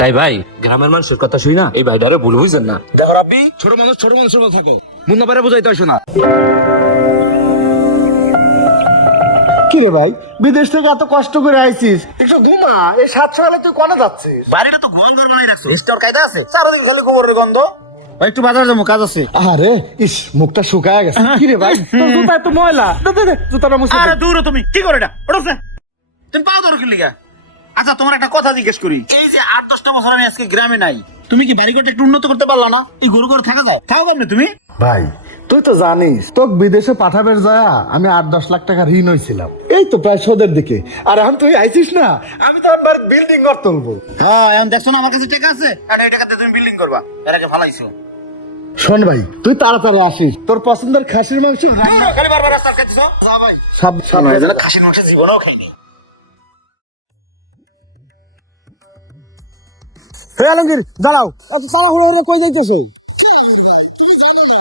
তাই ভাই গ্রামের মানুষের কথা শুই না এই ভাইটারে ভুল বুঝেন না। দেখো রাব্বি, ছোট মানুষের মতো থাকো, মুন্না পারে বুঝাইতে হইছো না। কি রে ভাই, বিদেশ থেকে এত কষ্ট করে আইছিস, একটু ঘুমা। এই 7 সকালে তুই কোনে যাচ্ছিস? বাড়িটা তো গন্ধ বানাই রাখছো, স্টোর কায়দা আছে, চারদিকে খালি গোবরের গন্ধ। ভাই একটু বাজার যাবো, কাজ আছে। আরে ইস, মুখটা শুকায় গেছে। কি রে ভাই, তোর জুতা এত ময়লা, দে জুতাটা মুছে দে। আরে দূর হ তুমি, কি করে এটা ওঠছে? তুমি পাও ধরো কি লিগা? আচ্ছা তোমার একটা কথা জিজ্ঞেস করি, এই যে 8-10টা বছর আমি আজকে গ্রামে নাই, তুমি কি বাড়ি ঘরটা একটু উন্নত করতে পারলা না? এই গরু করে থাকা যায়, থাকো কেমনে তুমি? ভাই তুই তো জানিস, তোকে বিদেশে পাঠাবের যায় আমি 8-10 লাখ টাকা ঋণ হয়েছিলাম, এই তো প্রায় শোধের দিকে। আর এখন তুই আইছিস না, আমি তো আমার বিল্ডিং ঘর তুলবো। হ্যাঁ এখন দেখছো না আমার কাছে টাকা আছে, আর এই টাকাতে তুমি বিল্ডিং করবা, এর আগে ফালাইছো। শোন ভাই, তুই তাড়াতাড়ি আসিস, তোর পছন্দের খাসির মাংস রান্না। খালি বারবার রাস্তা খাইতেছো। হ্যাঁ ভাই, সাবধান হয়ে যা। খাসির মাংস জীবনেও খাইনি। হে আলমগীর, দাঁড়াও, এত তাড়াহুড়ো করে কই যাইতেছো? তুমি জানো না,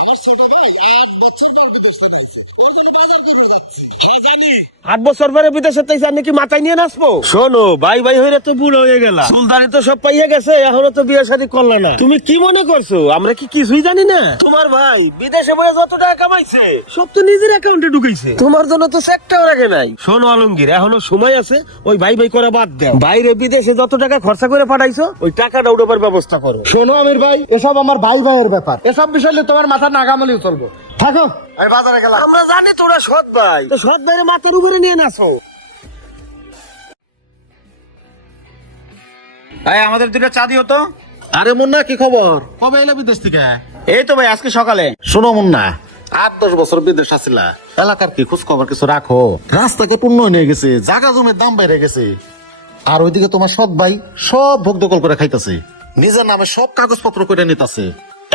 আমার ছোট ভাই 8 বছর পর বিদেশ থেকে আইছে, ওর জন্য বাজার করতে যাচ্ছি। হ্যাঁ জানি। 8 বছর পরে বিদেশে তাই জানি কি মাথায় নিয়ে নাচবো? শোনো, ভাই ভাই হইরে তো বুড়ো হয়ে গেলা, চুলদারি তো সব পাইয়া গেছে, এখনো তো বিয়ে শাদী করলা না। তুমি কি মনে করছো আমরা কি কিছুই জানি না? তোমার ভাই বিদেশে বয়ে যত টাকা কামাইছে সব তো নিজের অ্যাকাউন্টে ঢুকাইছে, তোমার জন্য তো সেক্টর রাখে নাই। শোনো আলমগীর, এখনো সময় আছে, ওই ভাই ভাই করে বাদ দাও। বাইরে বিদেশে যত টাকা খরচা করে পাঠাইছো ওই টাকাটা উঠাবার ব্যবস্থা করো। শোনো আমির ভাই, এসব আমার ভাই ভাইয়ের ব্যাপার, এসব বিষয় নিয়ে তোমার মাথা নাগামলিও চলবো। থাকো, আমি বাজারে গেলাম। আমরা জানি তোরা সৎ ভাই, তো সৎ ভাইয়ের মাথার উপরে নিয়ে নাচো। ভাই আমাদের দুটো চা দিও তো। আরে মুন্না, কি খবর? কবে এলে বিদেশ থেকে? এই তো ভাই আজকে সকালে। শোনো মুন্না, 8-10 বছর বিদেশ আসিলা, এলাকার কি খোঁজ খবর কিছু রাখো? রাস্তাঘাট উন্নয়ন হয়ে গেছে, জায়গা জমির দাম বেড়ে গেছে, আর ওইদিকে তোমার সৎ ভাই সব ভোগ দখল করে খাইতেছে, নিজের নামে সব কাগজপত্র করে নিতেছে।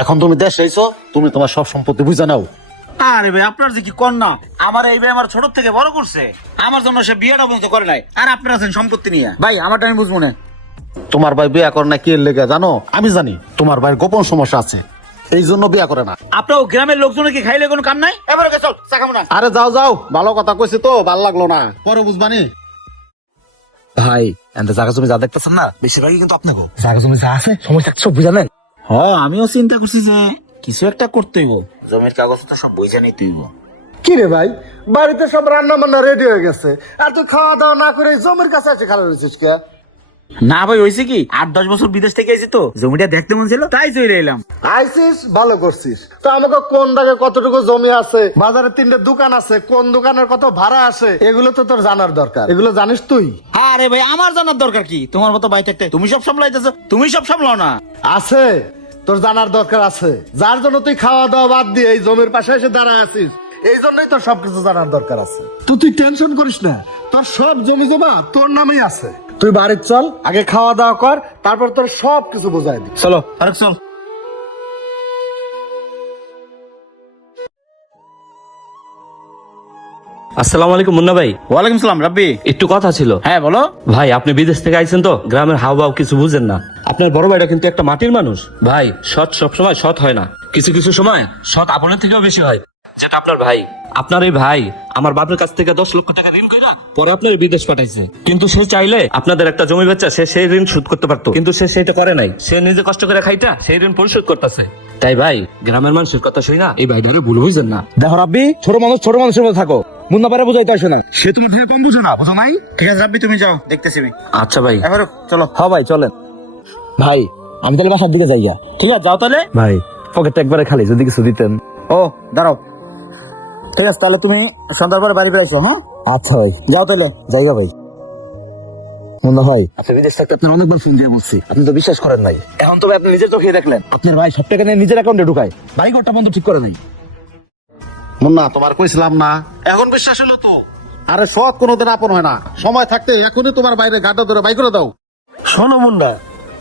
এখন তুমি দেশ আইছো, তুমি তোমার সব সম্পত্তি বুঝে নাও। আরে ভাই আপনার যে কি কন্যা, আমার এই ভাই আমার ছোট থেকে বড় করছে, আমার জন্য সে বিয়েটা পর্যন্ত করে নাই, আর আপনার আছেন সম্পত্তি নিয়ে। ভাই আমারটা আমি বুঝবো না। তোমার ভাই বিয়া করে না কি এর লেগে জানো? আমি জানি তোমার ভাইয়ের গোপন সমস্যা আছে, এই জন্য বিয়া করে না। আপনার গ্রামের লোকজনের কি খাইলে কোনো কাম নাই? এবার ওকে চল চা খাবো না। আরে যাও যাও, ভালো কথা কইছি তো, ভাল লাগলো না, পরে বুঝবানি। ভাই এনতে জায়গা জমি যা দেখতেছেন না, বেশিরভাগই কিন্তু আপনাকে জায়গা জমি যা আছে সমস্যা সব বুঝানেন। হ্যাঁ আমিও চিন্তা করছি যে কিছু একটা করতে হইব, জমির কাগজ তো সব বুঝে নিতে হইব। কি রে ভাই, বাড়িতে সব রান্না বান্না রেডি হয়ে গেছে, আর তুই খাওয়া দাওয়া না করে জমির কাছে আছে খালি রয়েছিস কে? না ভাই হয়েছে কি, 8-10 বছর বিদেশ থেকে এসেছি তো, জমিটা দেখতে মন ছিল তাই চলে এলাম। আইসিস, ভালো করছিস। তো আমাকে কোন দাগে কতটুকু জমি আছে, বাজারে 3টে দোকান আছে, কোন দোকানের কত ভাড়া আছে, এগুলো তো তোর জানার দরকার। এগুলো জানিস তুই? আরে ভাই আমার জানার দরকার কি, তোমার মতো ভাই থাকতে তুমি সব সামলাইতেছো, তুমি সব সামলাও না। আছে, তোর জানার দরকার আছে। যার জন্য তুই খাওয়া দাওয়া বাদ দিয়ে এই জমির পাশে এসে দাঁড়ায় আছিস, এই জন্যই তোর সবকিছু জানার দরকার আছে। তো তুই টেনশন করিস না, তোর সব জমি জমা তোর নামেই আছে। তুই বাড়ির চল, আগে খাওয়া দাওয়া কর, তারপর তোর সব কিছু বোঝাই দি। চলো আরেক চল। আসসালামু আলাইকুম মুন্না ভাই। ওয়ালাইকুম সালাম রাব্বি। একটু কথা ছিল। হ্যাঁ বলো। ভাই আপনি বিদেশ থেকে আইছেন তো, গ্রামের হাওয়াও কিছু বুঝেন না। আপনার বড় ভাইটা কিন্তু একটা মাটির মানুষ ভাই, সৎ সবসময় সৎ হয় না, কিছু কিছু সময় সৎ আপনের থেকেও বেশি হয়। যেটা আপনার ভাই, আপনার এই ভাই আমার বাপের কাছ থেকে 10 লক্ষ টাকা ঋণ কইরা পরে আপনার বিদেশ পাঠাইছে, কিন্তু সে চাইলে আপনাদের একটা জমি বেচা সে সেই ঋণ শোধ করতে পারতো, কিন্তু সে সেটা করে নাই। সে নিজে কষ্ট করে খাইটা সেই ঋণ পরিশোধ করতেছে। তাই ভাই গ্রামের মানুষের কথা শুই না এই ভাইটারে ভুল বুঝেন না। দেখো রাব্বি, ছোট মানুষের মতো থাকো, মুন্না পারে বুঝাইতে আসে না, সে তোমার থেকে কম বুঝে না, বুঝো নাই? ঠিক আছে রাব্বি তুমি যাও, দেখতেছি আমি। আচ্ছা ভাই। এবার চলো। হ্যাঁ ভাই চলেন। ভাই আমি তাহলে বাসার দিকে যাইয়া। ঠিক আছে যাও তাহলে। ভাই পকেটটা একবারে খালি, যদি কিছু দিতেন। ও দাঁড়াও, ঠিক আছে তাহলে তুমি সন্ধ্যার পরে বাড়ি ফিরে আসো। হ্যাঁ আচ্ছা ভাই, যাও তাহলে। জায়গা ভাই। মুন্না ভাই, আপনি বিদেশ থাকতে আপনার অনেকবার ফোন দিয়ে বলছি, আপনি তো বিশ্বাস করেন নাই। এখন তবে আপনি নিজের চোখে দেখলেন আপনার ভাই সব টাকা নিয়ে নিজের অ্যাকাউন্টে ঢুকায়, বাড়ি ঘরটা বন্ধ ঠিক করে নাই। মুন্না, তোমার কইছিলাম না, এখন বিশ্বাস হলো তো? আরে সৎ কোনোদিন আপন হয় না, সময় থাকতে এখনই তোমার বাইরে গাড্ডা ধরে বাই করে দাও। শোনো মুন্না,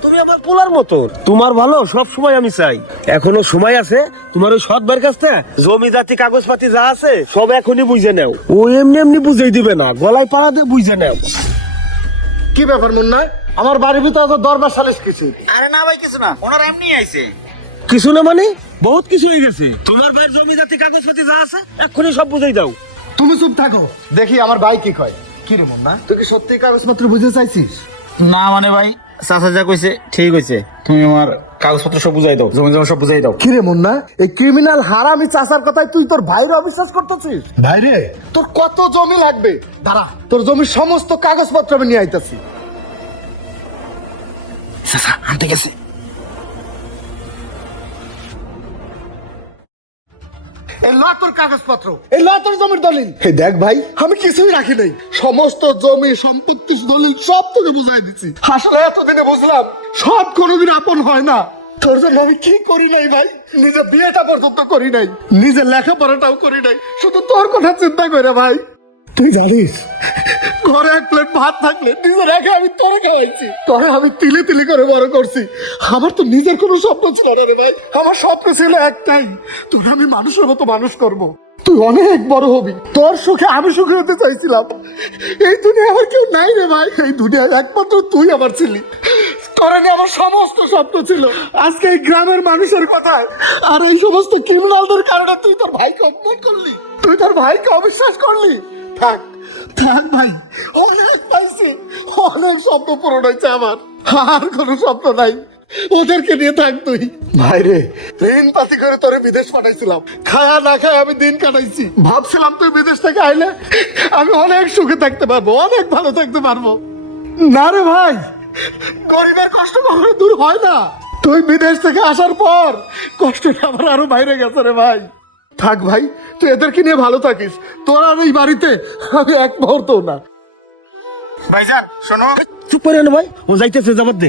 তুমি আমার পোলার মতো, তোমার ভালো সব সময় আমি চাই। এখনো সময় আছে, তোমার ওই সৎ ভাইয়ের কাছ থেকে জমি জাতি কাগজপাতি যা আছে সব এখনই বুঝে নাও। ও এমনি এমনি বুঝাই দিবে না, গলায় পাড়া দিয়ে বুঝে নাও। কি ব্যাপার মুন্না, আমার বাড়ির ভিতরে তো দরবার সালিশ কিছু? আরে না ভাই কিছু না, ওনারা এমনি আইছে। কিছু না মানে বহুত কিছু হয়ে গেছে, তোমার ভাইয়ের জমি জাতি কাগজপাতি যা আছে এখনই সব বুঝাই দাও। তুমি চুপ থাকো, দেখি আমার ভাই কি কয়। কি রে মুন্না, তুই কি সত্যি কাগজপত্র বুঝে চাইছিস? না মানে ভাই চাচা যা কইছে ঠিক কইছে, তুমি আমার কাগজপত্র সব বুঝাই দাও, জমি জমা সব বুঝাই দাও। কিরে মুন্না, এই ক্রিমিনাল হারামি চাচার কথায় তুই তোর ভাইরে অবিশ্বাস করতেছিস? ভাইরে, তোর কত জমি লাগবে? দাঁড়া, তোর জমির সমস্ত কাগজপত্র আমি নিয়ে আইতাছি। চাচা আনতে গেছে। এই ল তোর কাগজপত্র, এই ল তোর জমির দলিল। এই দেখ ভাই, আমি কিছুই রাখি নাই, সমস্ত জমি সম্পত্তি দলিল সব তোকে বুঝাই দিচ্ছি। আসলে এতদিনে বুঝলাম সব কোনোদিন আপন হয় না। তোর জন্য আমি কি করি নাই ভাই, নিজে বিয়েটা পর্যন্ত করি নাই, নিজে লেখাপড়াটাও করি নাই, শুধু তোর কথা চিন্তা করে ভাই। তুই জানিস ঘরে এক প্লেট ভাত থাকলে নিজে রেখে আমি তোরে খাওয়াইছি, তোরে আমি তিলে তিলে করে বড় করছি। আমার তো নিজের কোনো স্বপ্ন ছিল না রে ভাই, আমার স্বপ্ন ছিল একটাই, তোর আমি মানুষের মতো মানুষ করব, তুই অনেক বড় হবি, তোর সুখে আমি সুখী হতে চাইছিলাম। এই দুনিয়া আমার কেউ নাই রে ভাই, এই দুনিয়ায় একমাত্র তুই আমার ছিলি, তোর নিয়ে আমার সমস্ত স্বপ্ন ছিল। আজকে এই গ্রামের মানুষের কথায় আর এই সমস্ত ক্রিমিনালদের কারণে তুই তোর ভাইকে অপমান করলি, তুই তোর ভাইকে অবিশ্বাস করলি। থাক থাক ভাই, অনেক পাইছি, অনেক স্বপ্ন পূরণ হয়েছে আমার, আর কোনো স্বপ্ন নাই, ওদেরকে নিয়ে থাক তুই। ভাই রে, ঋণ পাতি করে তোরে বিদেশ পাঠাইছিলাম, খায়া না খায় আমি দিন কাটাইছি, ভাবছিলাম তুই বিদেশ থেকে আইলে আমি অনেক সুখে থাকতে পারবো, অনেক ভালো থাকতে পারবো। না রে ভাই, গরিবের কষ্ট কখনো দূর হয় না, তুই বিদেশ থেকে আসার পর কষ্টটা আমার আরো বাইরে গেছে রে ভাই। থাক ভাই, তুই এদেরকে নিয়ে ভালো থাকিস, তোর আর এই বাড়িতে আমি এক মুহূর্তও না। ভাইজান শোনো, চুপ করে না ভাই, ও যাইতেছে জবাব দে।